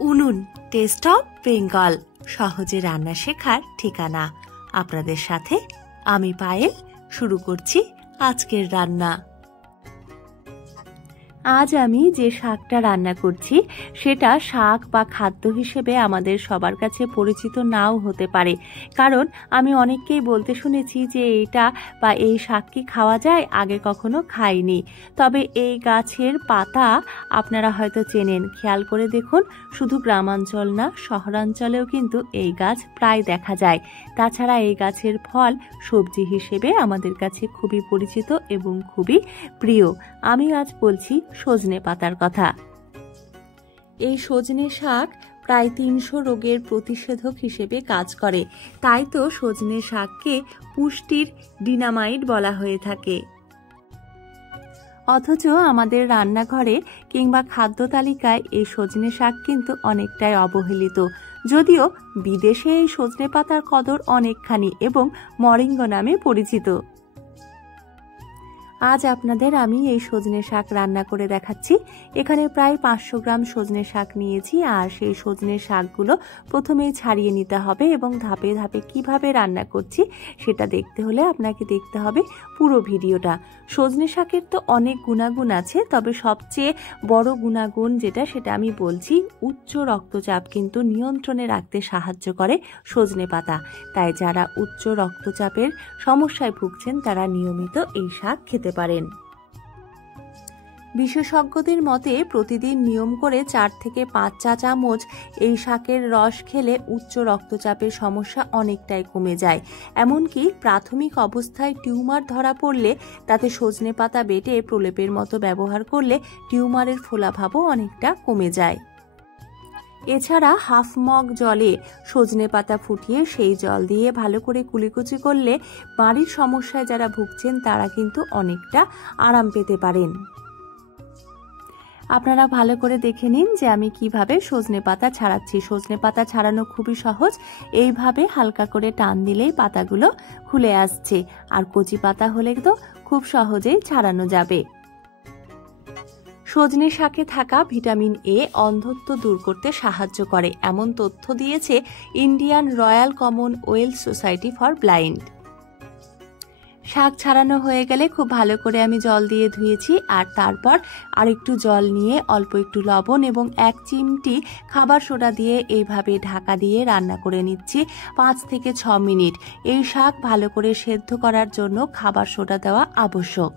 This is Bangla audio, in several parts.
উনুন টেস্ট অফ বেঙ্গল, সহজে রান্না শেখার ঠিকানা। আপনাদের সাথে আমি পায়েল। শুরু করছি আজকের রান্না। আজ আমি যে শাকটা রান্না করছি সেটা শাক বা খাদ্য হিসেবে আমাদের সবার কাছে পরিচিত নাও হতে পারে, কারণ আমি অনেককেই বলতে শুনেছি যে এটা বা এই শাক কি খাওয়া যায়, আগে কখনো খাইনি। তবে এই গাছের পাতা আপনারা হয়তো চেনেন। খেয়াল করে দেখুন, শুধু গ্রামাঞ্চল না, শহরাঞ্চলেও কিন্তু এই গাছ প্রায় দেখা যায়। তাছাড়া এই গাছের ফল সবজি হিসেবে আমাদের কাছে খুবই পরিচিত এবং খুবই প্রিয়। আমি আজ বলছি সজনে পাতার কথা। এই সজনে শাক প্রায় ৩০০ রোগের প্রতিষেধক হিসেবে কাজ করে, তাই তো সজনে শাককে পুষ্টির ডিনামাইট বলা হয়ে থাকে। অথচ আমাদের রান্নাঘরে কিংবা খাদ্য তালিকায় এই সজনে শাক কিন্তু অনেকটাই অবহেলিত। যদিও বিদেশে এই সজনে পাতার কদর অনেকখানি এবং মরিঙ্গ নামে পরিচিত। আজ আপনাদের আমি এই সজনে শাক রান্না করে দেখাচ্ছি। এখানে প্রায় 500 গ্রাম সজনে শাক নিয়েছি, আর সেই সজনে শাকগুলো প্রথমেই ছাড়িয়ে নিতে হবে এবং ধাপে ধাপে কিভাবে রান্না করছি সেটা দেখতে হলে আপনাকে দেখতে হবে পুরো ভিডিওটা। সজনে শাকের তো অনেক গুণাগুণ আছে, তবে সবচেয়ে বড় গুণাগুণ যেটা সেটা আমি বলছি, উচ্চ রক্তচাপ কিন্তু নিয়ন্ত্রণে রাখতে সাহায্য করে সজনে পাতা। তাই যারা উচ্চ রক্তচাপের সমস্যায় ভুগছেন তারা নিয়মিত এই শাক খেতে পারেন। বিশেষজ্ঞদের মতে প্রতিদিন নিয়ম করে 4 থেকে 5 চা চামচ এই শাকের রস খেলে উচ্চ রক্তচাপের সমস্যা অনেকটাই কমে যায়। এমনকি প্রাথমিক অবস্থায় টিউমার ধরা পড়লে তাতে সজনে পাতা বেটে প্রলেপের মতো ব্যবহার করলে টিউমারের ফোলাভাবও অনেকটা কমে যায়। এছাড়া হাফ মগ জলে সজনে পাতা ফুটিয়ে সেই জল দিয়ে ভালো করে কুলিকুচি করলে মাড়ির সমস্যায় যারা ভুগছেন তারা কিন্তু অনেকটা আরাম পেতে পারেন। আপনারা ভালো করে দেখে নিন যে আমি কিভাবে সজনে পাতা ছাড়াচ্ছি। সজনে পাতা ছাড়ানো খুবই সহজ। এইভাবে হালকা করে টান দিলেই পাতাগুলো খুলে আসছে, আর কচি পাতা হলে তো খুব সহজেই ছাড়ানো যাবে। সজনে শাকে থাকা ভিটামিন এ অন্ধত্ব দূর করতে সাহায্য করে, এমন তথ্য দিয়েছে Indian royal Commonwealth society for blind. শাক ছাড়ানো হয়ে গেলে খুব ভালো করে আমি জল দিয়ে ধুয়েছি, আর তারপর আরেকটু জল নিয়ে অল্প একটু লবণ এবং 1 চিমটি খাবার সোডা দিয়ে এইভাবে ঢাকা দিয়ে রান্না করে নিচ্ছি 5 থেকে 6 মিনিট। এই শাক ভালো করে সেদ্ধ করার জন্য খাবার সোডা দেওয়া আবশ্যক।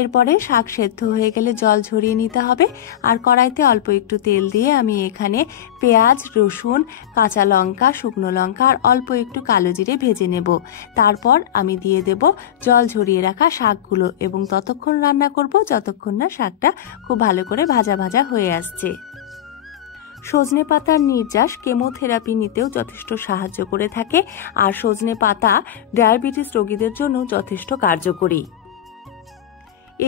এরপরে শাক সেদ্ধ হয়ে গেলে জল ঝরিয়ে নিতে হবে, আর কড়াইতে অল্প একটু তেল দিয়ে আমি এখানে পেঁয়াজ, রসুন, কাঁচা লঙ্কা, শুকনো লঙ্কা আর অল্প একটু কালো জিরে ভেজে নেব। তারপর আমি দিয়ে দেব জল ঝরিয়ে রাখা শাকগুলো এবং ততক্ষণ রান্না করব যতক্ষণ না শাকটা খুব ভালো করে ভাজা ভাজা হয়ে আসছে। সজনে পাতার নির্যাস কেমোথেরাপি নিতেও যথেষ্ট সাহায্য করে থাকে, আর সজনে পাতা ডায়াবেটিস রোগীদের জন্য যথেষ্ট কার্যকরী।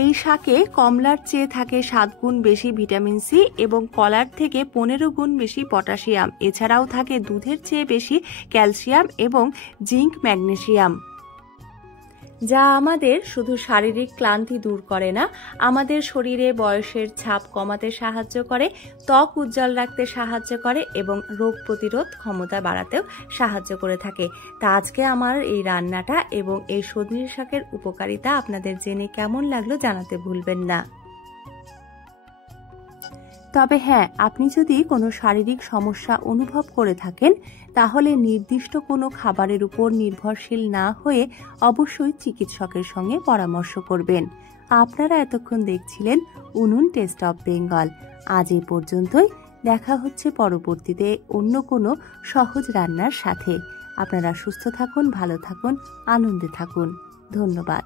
এই শাকে কমলার চেয়ে থাকে 7 গুণ বেশি ভিটামিন সি এবং কলার থেকে 15 গুণ বেশি পটাশিয়াম। এছাড়াও থাকে দুধের চেয়ে বেশি ক্যালসিয়াম এবং জিঙ্ক, ম্যাগনেসিয়াম, যা আমাদের শুধু শারীরিক ক্লান্তি দূর করে না, আমাদের শরীরে বয়সের ছাপ কমাতে সাহায্য করে, ত্বক উজ্জ্বল রাখতে সাহায্য করে এবং রোগ প্রতিরোধ ক্ষমতা বাড়াতেও সাহায্য করে থাকে। তা আজকে আমার এই রান্নাটা এবং এই সজনে শাকের উপকারিতা আপনাদের জেনে কেমন লাগলো জানাতে ভুলবেন না। তবে হ্যাঁ, আপনি যদি কোনো শারীরিক সমস্যা অনুভব করে থাকেন তাহলে নির্দিষ্ট কোনো খাবারের উপর নির্ভরশীল না হয়ে অবশ্যই চিকিৎসকের সঙ্গে পরামর্শ করবেন। আপনারা এতক্ষণ দেখছিলেন উনুন টেস্ট অফ বেঙ্গল। আজ এই পর্যন্তই। দেখা হচ্ছে পরবর্তীতে অন্য কোনো সহজ রান্নার সাথে। আপনারা সুস্থ থাকুন, ভালো থাকুন, আনন্দে থাকুন। ধন্যবাদ।